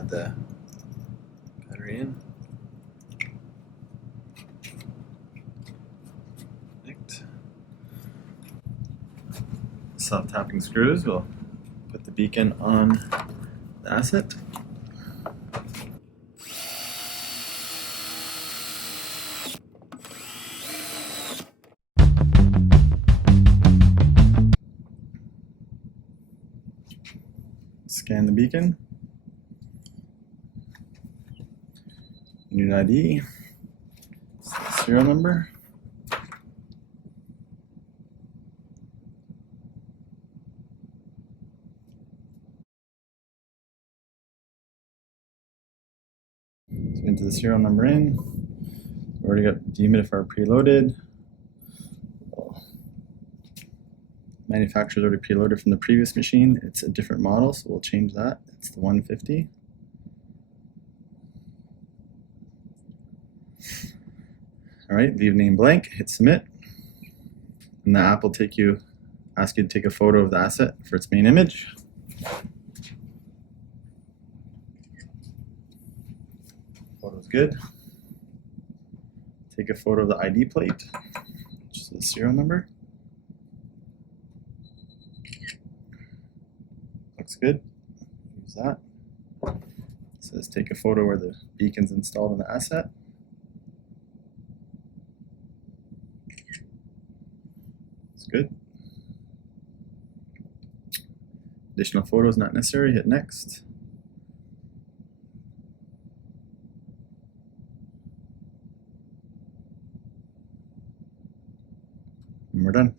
add the battery in. Connect. Self-tapping screws will put the beacon on the asset. Scan the beacon. Unit ID, serial number. So into the serial number in. We already got dehumidifier preloaded. Manufacturer's already preloaded from the previous machine. It's a different model, so we'll change that. It's the 150. All right, leave name blank, hit submit. And the app will ask you to take a photo of the asset for its main image. Photo's good. Take a photo of the ID plate, which is the serial number. Looks good. Use that. It says take a photo where the beacon's installed in the asset. It's good. Additional photos not necessary. Hit next. And we're done.